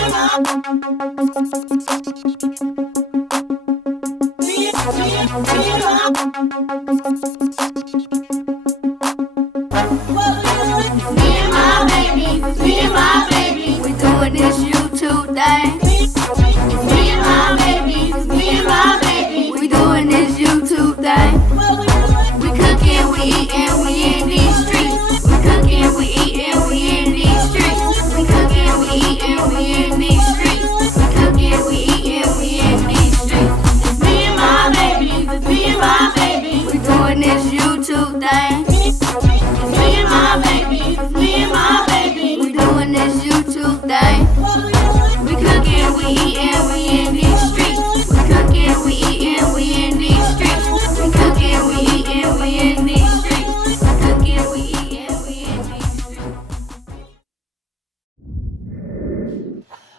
We doing this YouTube thing. Me and my baby. We doing this YouTube thing. We cooking, we eating, we in these streets. We cooking, we eating, we in these streets. We cooking, we eating, we in these streets. We cooking, we eating, we in these streets. It's me and my baby. We doing this YouTube thing. It's me and my baby. We doing this YouTube thing. We cooking, we eating, we in these streets. We cooking, we eating, we in these streets. We cooking, we eating, we in these streets. We cooking, we eating, we in these streets.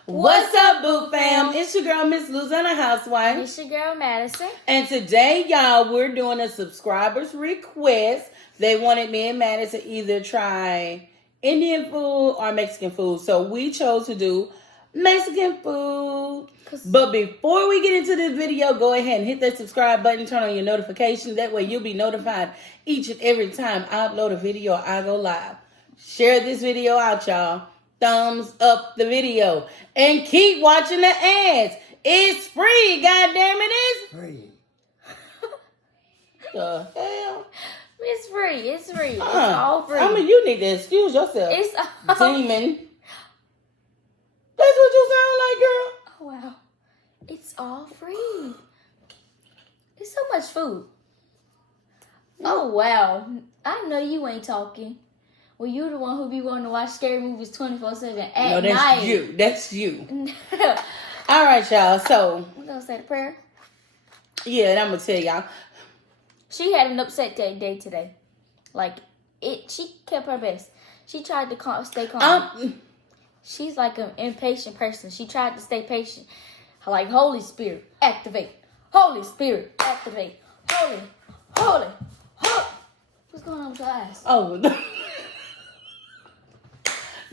What's up, Boo Fam? It's your girl, Miss Louisiana Housewife. It's your girl, Madison. And today, y'all, we're doing a subscriber's request. They wanted me and Madison to either try Indian food or Mexican food. So we chose to do Mexican food. But before we get into this video, go ahead and hit that subscribe button, turn on your notifications. That way you'll be notified each and every time I upload a video or I go live. Share this video out, y'all. Thumbs up the video. And keep watching the ads. It's free, goddamn it is. Free. The hell? It's free. It's all free. I mean, you need to excuse yourself. It's all... Demon. That's what you sound like, girl. Oh, wow. It's all free. It's so much food. Oh, wow. I know you ain't talking. Well, you the one who be wanting to watch scary movies 24/7 at night. No, that's you. That's you. All right, y'all. So, we're going to say the prayer. yeah, and I'm going to tell y'all. She had an upset day today. She kept her best. She tried to stay calm. She's like an impatient person. She tried to stay patient. Like, Holy Spirit, activate. Holy Spirit, activate. Holy. What's going on with your eyes? Oh,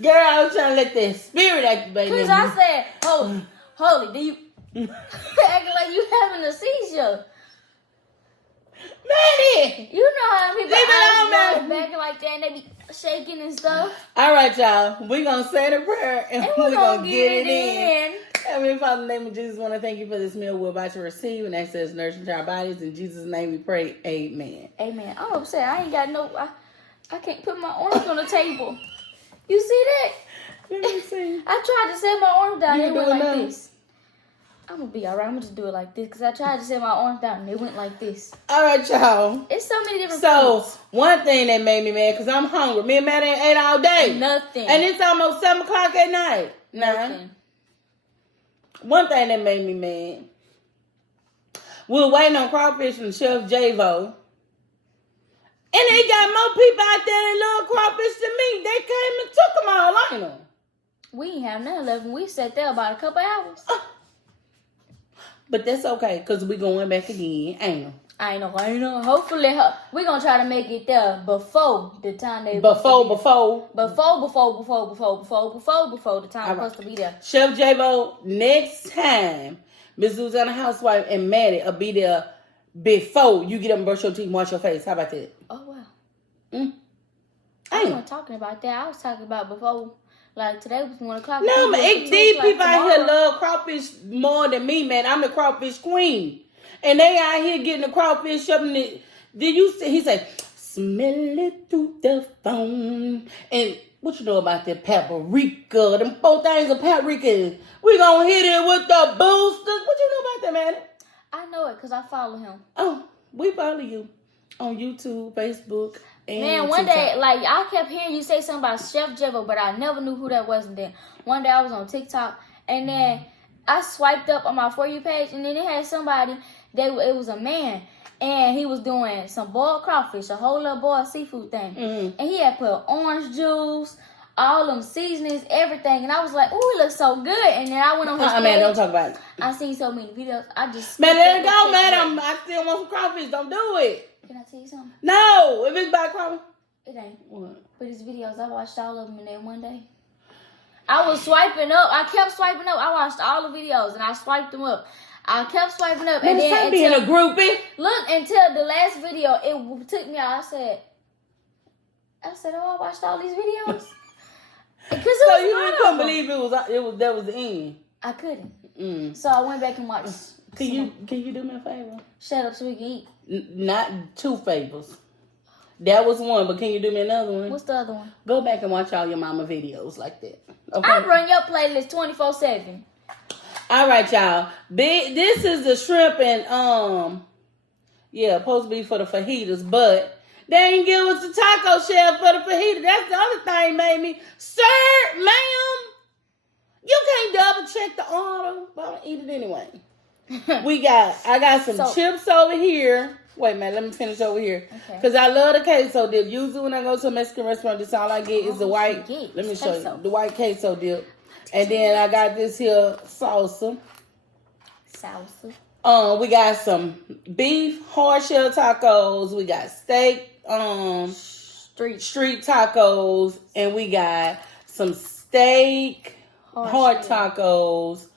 girl, I was trying to let the spirit activate. Because I said, holy, do you acting like you having a seizure? Manny! You know how people Leave it alone, eyes man. back like that and they be shaking and stuff. All right, y'all. We're going to say the prayer and we're going to get it in. in. Heavenly Father, in the name of Jesus, I want to thank you for this meal we're about to receive and access nourishment to our bodies. In Jesus' name we pray. Amen. Amen. I'm upset. I ain't got no... I can't put my arms on the table. You see that? Let me see. I tried to set my arms down. You It went do it like now? this. I'm going to be all right. I'm going to just do it like this because I tried to set my arms down and it went like this. All right, y'all. It's so many different So, foods. one thing that made me mad, because I'm hungry. Me and Matt ain't ate all day. Nothing. And it's almost 7 o'clock at night. Nothing. One thing that made me mad. We were waiting on crawfish from Chef Javo. And they got more people out there that love crawfish than me. They came and took them all, ain't them? We ain't have none left and we sat there about a couple hours. But that's okay, because we going back again, ain't them? I know. Hopefully, we're going to try to make it there before the time they... Before the time we're supposed to be there. Chef Javo, next time, Miss Louisiana Housewife and Maddie will be there before you get up and brush your teeth and wash your face. How about that? Oh, wow. Ain't I wasn't talking about that. I was talking about before... Like, today was 1 o'clock. No, but these people out here tomorrow. love crawfish more than me, man. I'm the crawfish queen. And they out here getting the crawfish up in the... Did you see? He said, smell it through the phone. And what you know about that paprika? Them 4 things of paprika. We gonna hit it with the boosters. What you know about that, man? I know it because I follow him. Oh, we follow you on YouTube, Facebook, and Man, one TikTok. day, like, I kept hearing you say something about Chef Javo, but I never knew who that was. And then one day I was on TikTok, and then I swiped up on my For You page, and then it had somebody, it was a man, and he was doing some boiled crawfish, a whole little boiled seafood thing. Mm-hmm. And he had put orange juice, all them seasonings, everything. And I was like, ooh, it looks so good. And then I went on his page. Man, don't talk about it. I seen so many videos. I just... Man, let it go, madam. I still want some crawfish. Don't do it. Can I tell you something? No, if it's about crawfish. It ain't. What? But his videos, I watched all of them in there one day. I was swiping up. I kept swiping up. I watched all the videos and I swiped them up. I kept swiping up. And then being a groupie. Look, until the last video, it took me out. I said, oh, I watched all these videos. Because so you couldn't believe that was the end. I couldn't. So I went back and watched. Can you do me a favor? Shut up so we can eat. Not 2 favors. That was one, but can you do me another one? What's the other one? Go back and watch all your mama videos like that. Okay? I run your playlist 24/7. All right, y'all. This is the shrimp and supposed to be for the fajitas, but they ain't give us the taco shell for the fajita. That's the other thing made me, sir, ma'am, you can't double check the order, but I'm gonna eat it anyway. I got some chips over here. Wait a minute, let me finish over here. Because I love the queso dip. Usually when I go to a Mexican restaurant, this all I get is the white. Let me show you. The white queso dip. And then I got this here salsa. We got some beef hard shell tacos. We got steak street tacos. And we got some steak hard tacos.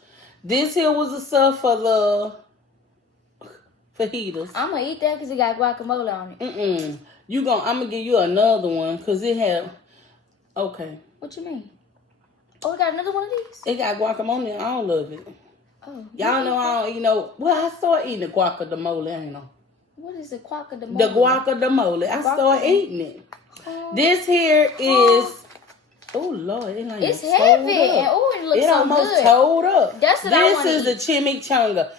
This here was the stuff for the fajitas. I'm gonna eat that because it got guacamole on it. I'm gonna give you another one because it had. Okay. What you mean? Oh, we got another one of these? It got guacamole in all of it. Oh. Y'all know I don't eat no. Well, I started eating the guacamole. I know. What is the guacamole? The guacamole. I started eating it. This here is. Oh Lord, it's heavy and it looks so good. It almost told up. That's what I want to eat. This is the chimichanga.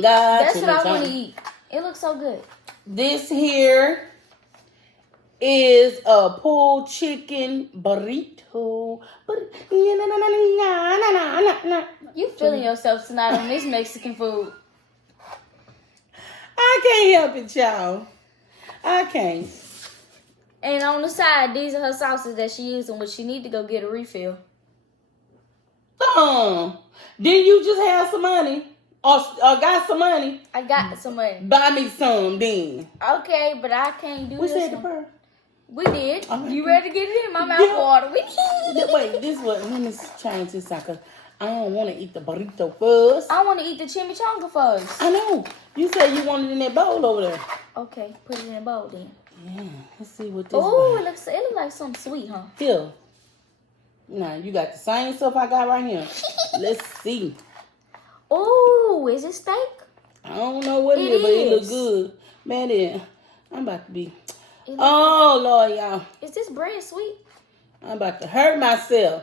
That's what I want to eat. It looks so good. This here is a pulled chicken burrito. You feeling yourself tonight on this Mexican food? I can't help it, y'all. I can't. And on the side, these are her sauces that she using when she need to go get a refill. Didn't you just have some money? Or got some money? I got some money. Buy me some then. Okay, but I can't do this. We said the prayer. We did. You ready to get it in? My mouth water. Wait, this one. Let me change this out because I don't want to eat the burrito first. I want to eat the chimichanga first. I know. You said you wanted it in that bowl over there. Okay, put it in a bowl then. Yeah, let's see what this. Oh, it looks like something sweet, huh? Here. Nah, you got the same stuff I got right here. Let's see. Oh, is it steak? I don't know what it is, but it looks good. Man, I'm about to be. Oh, Lord, y'all. Is this bread sweet? I'm about to hurt myself.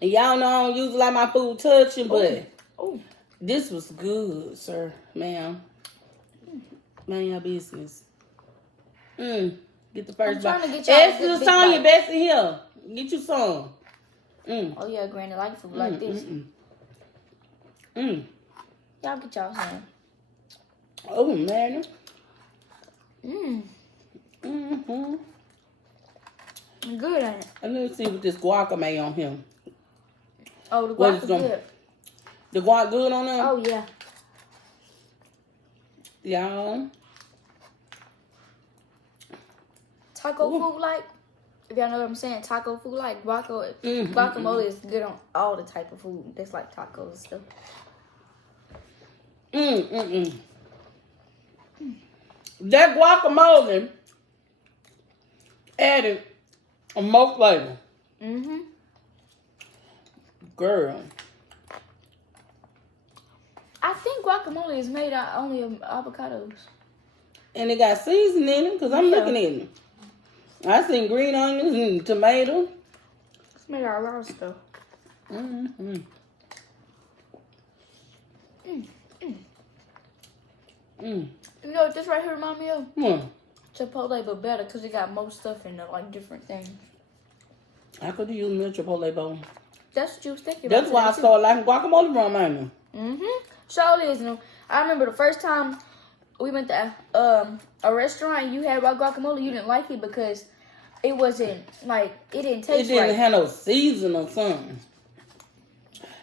And y'all know I don't usually like my food touching, but this was good, sir, ma'am. Mind your business. Get the first bite. Extra Sonia, best in here. Get you some. Oh, yeah, Granny like food like this. Y'all get y'all some. Oh, man. Good, ain't it? And let's see what this guacamole on him. Oh, the guac is good. The guac good on them? Oh, yeah. Y'all. Taco food like, if y'all know what I'm saying, taco food like guacamole is good on all the type of food that's like tacos and stuff. That guacamole added a more flavor. Girl. I think guacamole is made out only of avocados. And it got seasoning in it because I'm looking at it. I seen green onions and tomato. It's made out of a lot of stuff. You know what this right here remind me of? Chipotle, but better because it got more stuff in it, like different things. I could use me a Chipotle bowl. That's what you was thinking about. That's why I started liking guacamole from mine. So it is. I remember the first time we went to a restaurant and you had raw guacamole, you didn't like it because it wasn't, like, it didn't taste right. It didn't have no season or something.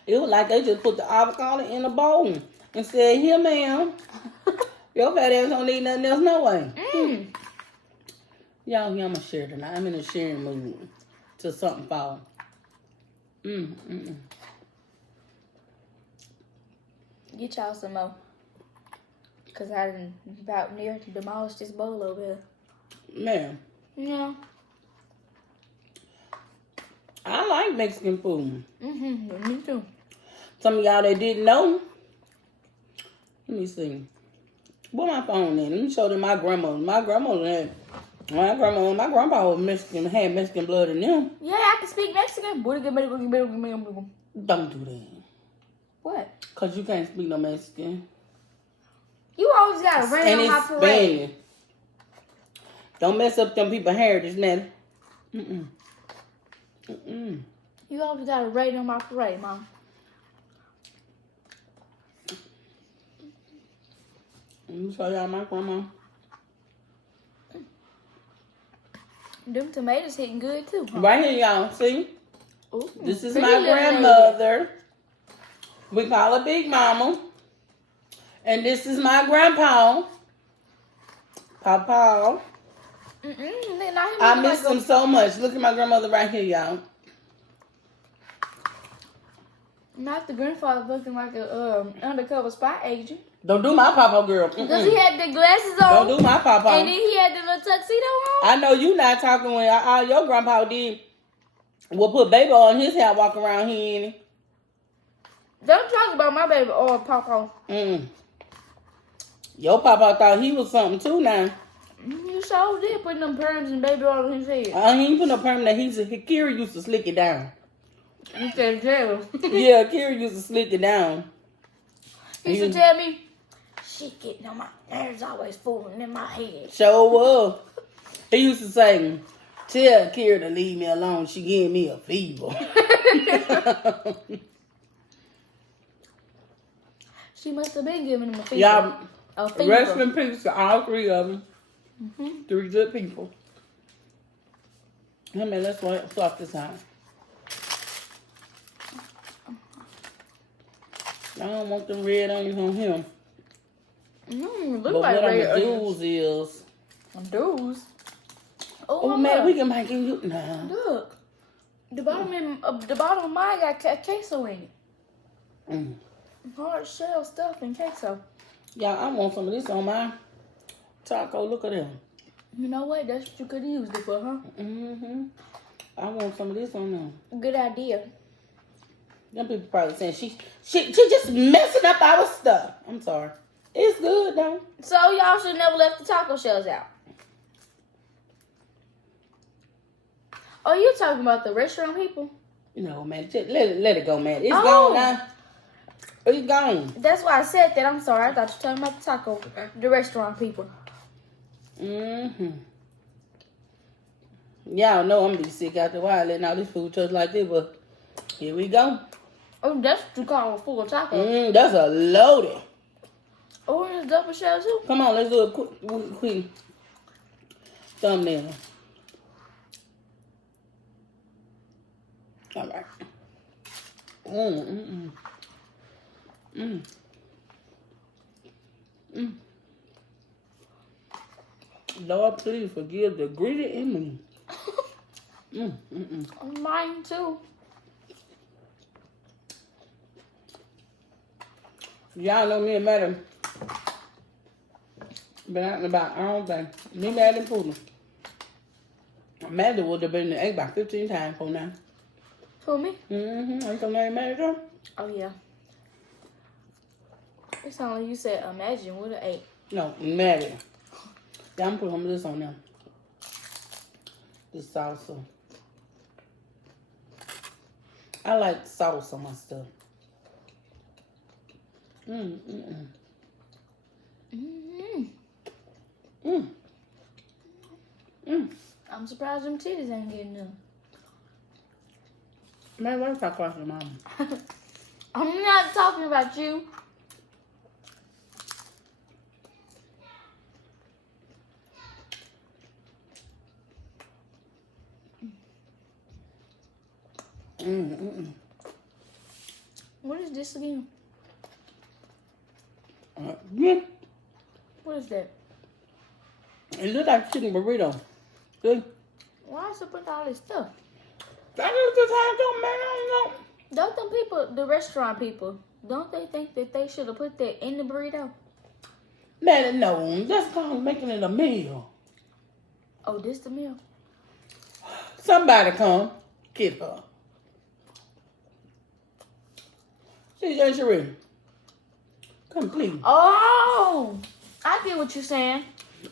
It was like they just put the avocado in a bowl and said, here, ma'am. Your fat ass don't need nothing else, no way. Y'all, I'm going to share tonight. I'm in a sharing mood till something fall. Get y'all some more. Because I done about near demolished this bowl over here. Man, Yeah. I like Mexican food. Me too. Some of y'all that didn't know. Let me see. Where my phone in? Let me show them my grandma. My grandpa was Mexican, had Mexican blood in them. Yeah, I can speak Mexican. Don't do that. What? Because you can't speak no Mexican. You always got to rain And on my it's parade. Spanish. Don't mess up them people's heritage, man. You always got to rain on my parade, Mom. Let me show y'all my grandma. Them tomatoes hitting good too. Huh? Right here, y'all. See? Ooh, This is pretty my little lady. grandmother. We call her Big Mama. And this is my grandpa. Papa. I miss him so much. Look at my grandmother right here, y'all. Not the grandfather looking like a undercover spy agent. Don't do my papa, girl. Because he had the glasses on. Don't do my papa. And then he had the little tuxedo on. I know you not talking when all your grandpa did. Will put baby on his hair, walk around here, ain't he? Don't talk about my baby or Papa. Your papa thought he was something too now. You sure did put them perms and baby oil in his head. He ain't put no permanent. Kira used to slick it down. You said jail. Yeah, Kira used to slick it down. He used to tell me, she getting on my nerves, always fooling in my head. Sure was. He used to say, tell Kira to leave me alone. She gave me a fever. She must have been giving him a fever. Y'all, A fever. rest in peace to all three of them. 3 good people. Hey man, let's fluff this out. I don't want them red onions on him. Look But like what red I'm gonna onions. do is... Dudes. Oh man, we can make it now. Look. The bottom of mine got queso in it. Hard shell stuff and queso. Y'all, I want some of this on my taco. Look at them. You know what? That's what you could have used it for, huh? I want some of this on them. Good idea. Them people probably saying she just messing up our stuff. I'm sorry. It's good though. So y'all should never left the taco shells out. Oh, you talking about the restaurant people? No, man. Just let it go, man. It's Oh. gone now. It's gone. That's why I said that. I'm sorry. I thought you were talking about the taco, the restaurant people. Y'all know I'm gonna be sick after a while letting all this food trucks like this, but here we go. Oh, that's what you call a full taco. That's a loaded. Oh, and it's double shell too. Come on, let's do a quick thumbnail. All right. Lord, please forgive the greedy in me. Mine too. Y'all know me and Madam been out and about all day. Me, Madam, and Poodle. Madam would have been ate about 15 times for now. Who, me? Ain't your name Madam? Oh, yeah. It sounded like you said imagine what I ate. No, Madam. Yeah, I'm putting some of this on them. This salsa. I like sauce on my stuff. I'm surprised them titties ain't getting none. Man, what if I cross your mama? I'm not talking about you. What is this again? What is that? It looks like chicken burrito. See? Why is it put all this stuff? That is the time, don't man. I don't know. Don't them people, the restaurant people, don't they think that they should have put that in the burrito? Man, no. That's called making it a meal. Oh, this the meal? Somebody come get her. CJ Sheree. Come, please. Oh, I get what you're saying.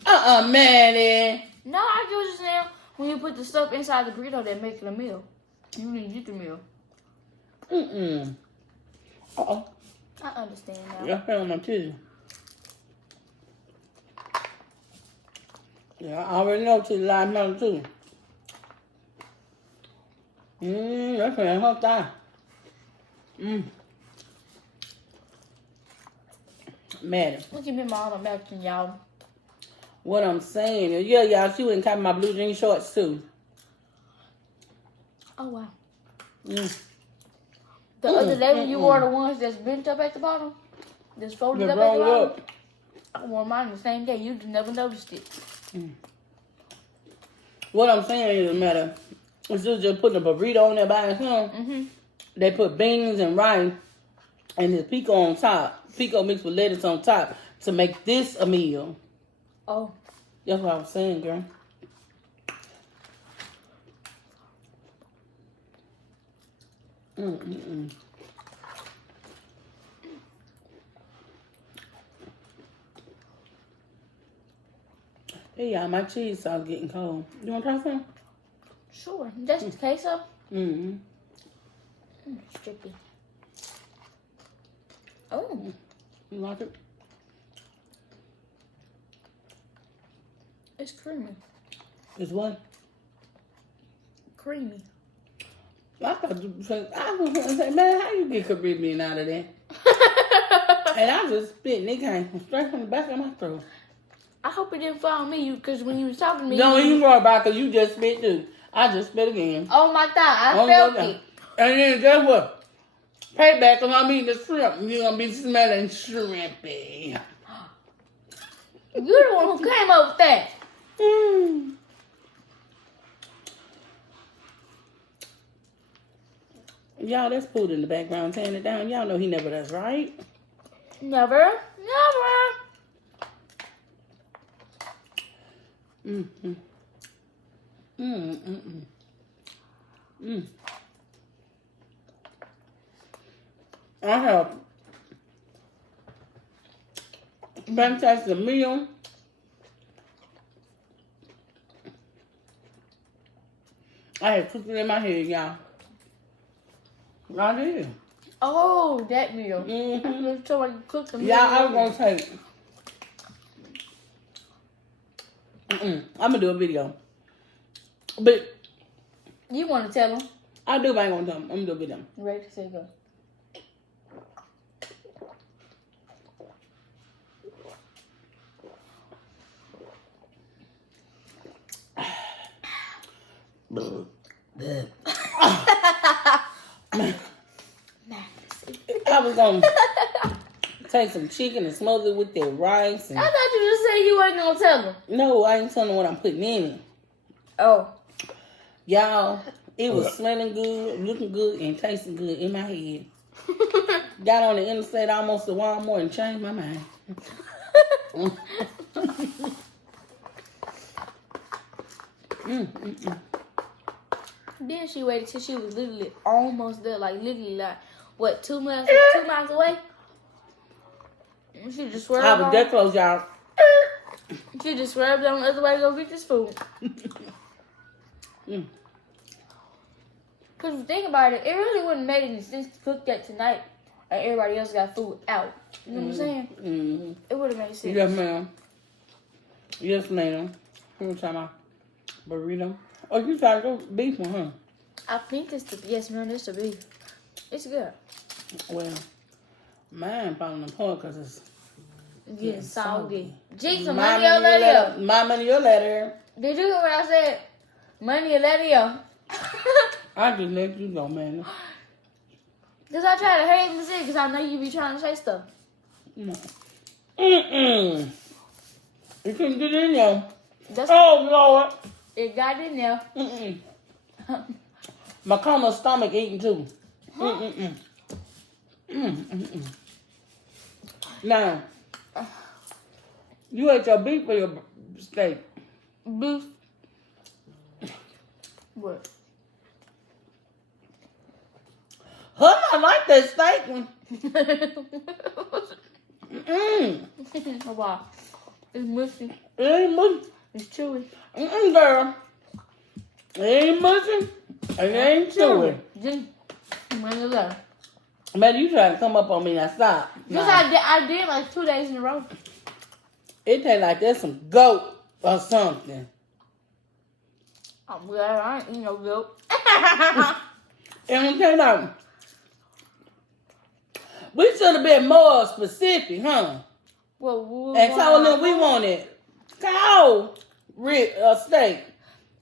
Maddie. No, I get what you're saying. When you put the stuff inside the burrito, they make it a meal. You didn't get the meal. Uh-oh. I understand now. Yeah, I fell on my titty. Yeah, I already know titty line matter too. That's gonna help that. Maddie. Look at me, Mom. I'm asking y'all. What I'm saying is, yeah, y'all, she went and caught my blue jean shorts too. Oh, wow. Mm. The other day when you wore the ones that's bent up at the bottom, that's folded Just up at the roll bottom, I wore mine the same day. You just never noticed it. What I'm saying is, matter. Instead of just putting a burrito on there by itself, they put beans and rice and this pico on top. Pico mixed with lettuce on top to make this a meal. Oh. That's what I was saying, girl. Hey, y'all, my cheese sauce getting cold. You want to try some? Sure. That's the queso? Mm-hmm. Strippy. Oh. You like it? It's creamy. It's what? Creamy. I was going to say, man, how you get Caribbean out of that? And I just spit and it came straight from the back of my throat. I hope it didn't fall on me, because when you was talking to me... Don't even worry about it, because you just spit too. I just spit again. Oh my God, I felt it. And then guess what? Payback, because I'm eating the shrimp. You're going to be smelling shrimpy. You're the one who came up with that. Y'all, that's food in the background tearing it down. Y'all know he never does, right? Never. Never. I have fantastic meal. I had cooked it in my head, y'all. I did. Oh, that meal. Somebody cooked the meal. Yeah, I was going to take. I'm going to do a video. But You want to tell them? I do, but I ain't going to tell them. I'm going to do a video. Ready, set, go. I was going to take some chicken and smother it with that rice. And I thought you just said you wasn't going to tell them. no, I ain't telling them what I'm putting in it. Oh. Y'all, it was smelling good, looking good, and tasting good in my head. Got on the interstate almost to Walmart and changed my mind. Then she waited till she was literally almost there, like literally like, what, 2 miles away? And she just swerved I was on. that close, y'all. She just swerved on the other way to go get this food. Because if you think about it, it really wouldn't make any sense to cook that tonight and everybody else got food out. You know what I'm saying? Mm-hmm. It would have made sense. Yes, ma'am. Yes, ma'am. Here we talking about burrito. Oh, you tried to go beef one, huh? I think it's the, yes, man, it's the beef. It's good. Well, mine falling apart because it's Yeah, soggy. Jeez, some my money or let you. My money or letter. Did you hear what I said? Money or let you. I just let you go, man. Because I try to hurry up and say because I know you be trying to say stuff. No. You couldn't get in there. That's Oh, Lord. it got in there. McConnell's stomach eating too. Huh? Now, you ate your beef or your steak? Beef. What? Huh? I like that steak one. Wow. It's mushy. It ain't mushy. It's chewy. Girl. It ain't mushy. It ain't chewy. Man, you trying to come up on me now. Stop. Yes, Nah. I did like 2 days in a row. It tastes like there's some goat or something. I'm glad I ain't eat no goat. And I'm telling you, we should have been more specific, huh? Well, And told them we wanted cow steak.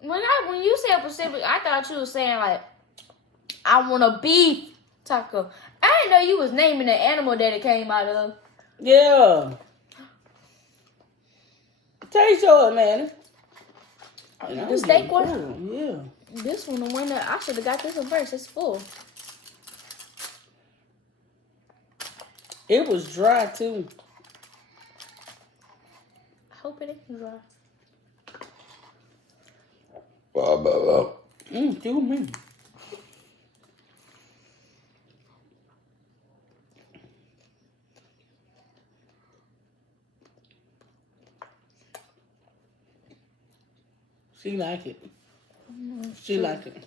When you said Pacific, I thought you were saying like, I want a beef taco. I didn't know you was naming the animal that it came out of. Yeah. Taste yours, man. The steak one? Cool. Yeah. This one, the one that I should have got this one first. It's full. It was dry too. I hope it ain't dry. Do me. She like it. She like it.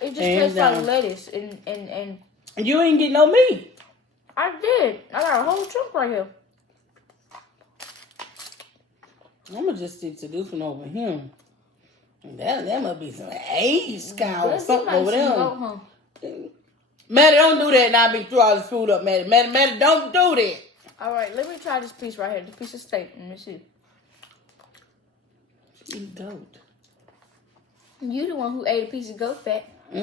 It just Hands tastes like down. lettuce and You ain't get no meat. I did. I got a whole chunk right here. I'm gonna just stick to this one over here. That must be some aged cow or That seem something like over some there. goat, huh? Maddie, don't do that. Now I be through all this food up, Maddie. Maddie, don't do that. All right, let me try this piece right here. The piece of steak. Let me see. Eat goat. You the one who ate a piece of goat fat. I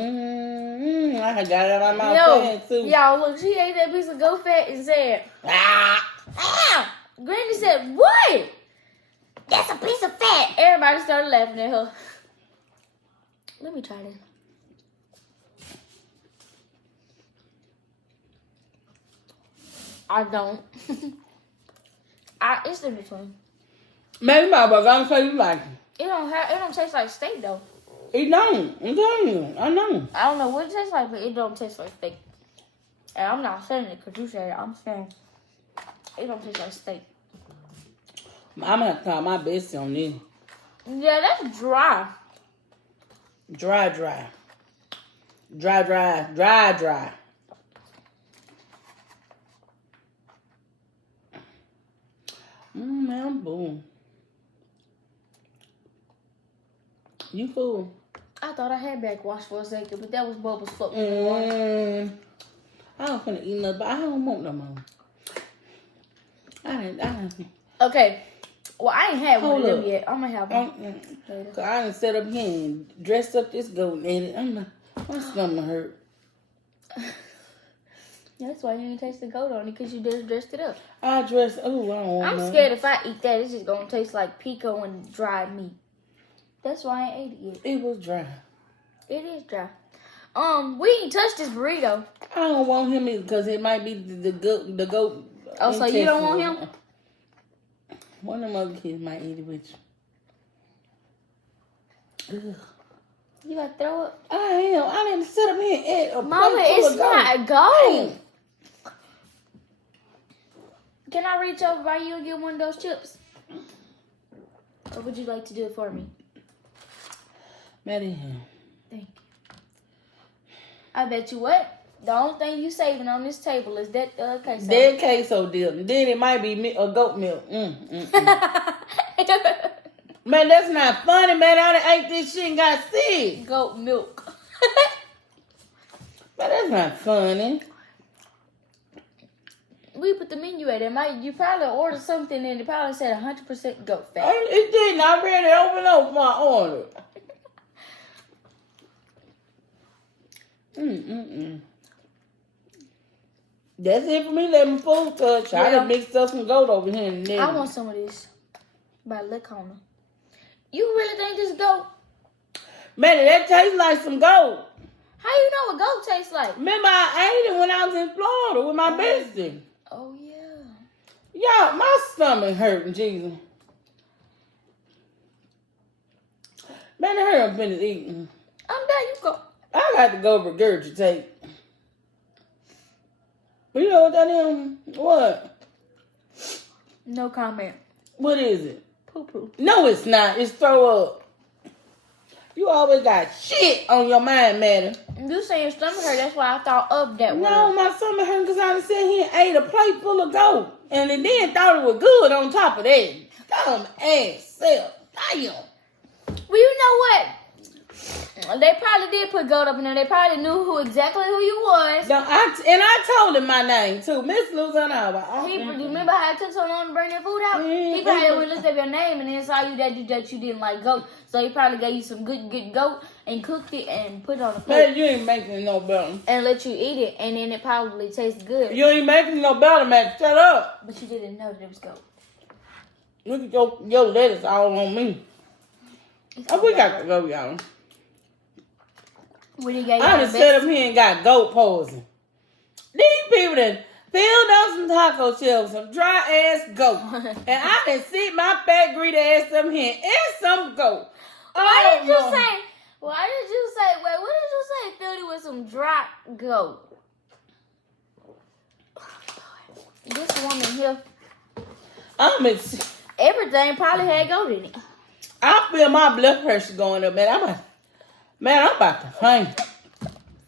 got it out of my mouth too. Y'all, look, she ate that piece of goat fat and said, Ah! Granny said, what? That's a piece of fat. Everybody started laughing at her. Let me try this. I don't. It's in between. Maybe my brother, I'm saying you like it. It don't taste like steak though. It don't. I'm telling you. I know. I don't know what it tastes like, but it don't taste like steak. And I'm not saying it because you said it. I'm saying it don't taste like steak. I'm gonna have to try my best on this. Yeah, that's dry. Dry. Man, boom. You fool. I thought I had backwash for a second, but that was Bubba's foot. I don't finna eat nothing, but I don't want no more. I Okay. Well, I ain't had one Hold of them up. yet. I'm gonna have one later. Cause I done set up here and dressed up this goat and my stomach hurt. That's why you didn't taste the goat on it, because you just dressed it up. I don't want I'm none. scared if I eat that, it's just gonna taste like pico and dried meat. That's why I ain't ate it yet. It was dry. It is dry. We ain't touched this burrito. I don't want him either because it might be the goat. Oh, so you don't want him? One of them other kids might eat it with you. Ugh. You gotta throw it. I am. I didn't sit up here and eat a Mama, plate full it's of goat. not goat. Can I reach over by you and get one of those chips? Or would you like to do it for me? Maddie. Thank you. I bet you what? The only thing you saving on this table is that queso. That queso dip. Then it might be a goat milk. Man, that's not funny, man. I done ate this shit and got sick. Goat milk. Man, that's not funny. We put the menu at it. You probably ordered something and it probably said 100% goat fat. It didn't. I read it over and over my order. That's it for me. Let me food touch. I done mixed up some goat over here. And I want some of this by Lick Corner. You really think this goat? Man, that tastes like some goat. How you know what goat tastes like? Remember, I ate it when I was in Florida with my bestie. Oh, yeah. Y'all, my stomach hurting, Jesus. Man, I heard I'm finished eating. I'm done. You go. I got to go regurgitate. You know what that is? What? No comment. What is it? Poo-poo. No, it's not. It's throw up. You always got shit on your mind, madam. You say your stomach hurt. That's why I thought of that word. No, my stomach hurt because I done sat here and ate a plate full of goat. And then thought it was good on top of that. Dumb ass self. Damn. Well, you know what? They probably did put goat up in there. They probably knew exactly who you was. No, I told him my name too, Miss Louisiana. Remember how it took so long to bring that food out? He probably would looked up your name and then saw you that you didn't like goat. So he probably gave you some good goat and cooked it and put it on the plate. Man, you ain't making it no better. And let you eat it, and then it probably tastes good. You ain't making it no better, man. Shut up. But you didn't know that it was goat. Look at your lettuce all on me. Oh, we got to go, y'all. What do you got? I done set up here and got goat poison. These people done filled up some taco shells, some dry ass goat. And I done sit my fat greedy ass up here and eat some goat. Why did you say, wait, what did you say? Filled it with some dry goat. This woman here, everything probably had goat in it. I feel my blood pressure going up, man. I'm about to faint.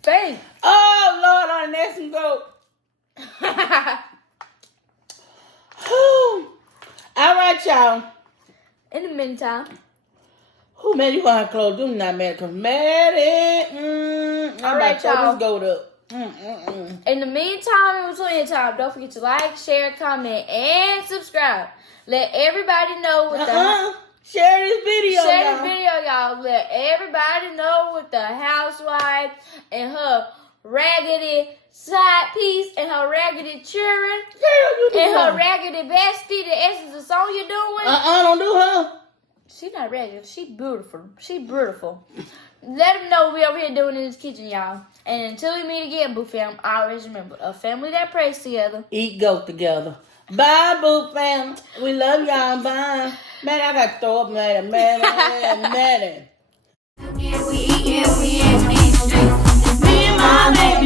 Faint. Oh, Lord, I done had some goat. All right, y'all. In the meantime. Oh, man, you gonna have to close them now, man. Because, man, I'm about to throw this goat up. In the meantime, in between time, don't forget to like, share, comment, and subscribe. Let everybody know what Share this video, y'all. Let everybody know what the housewife and her raggedy side piece and her raggedy children and her raggedy bestie, the essence of Sonia doing. Don't do her. She not raggedy. She beautiful. She beautiful. Let them know what we over here doing in this kitchen, y'all. And until we meet again, Boo Fam, always remember, a family that prays together. Eat goat together. Bye, Boo Fam. We love y'all. Bye. Man, I got to throw up, man. We eat and we in these streets. It's me and my baby.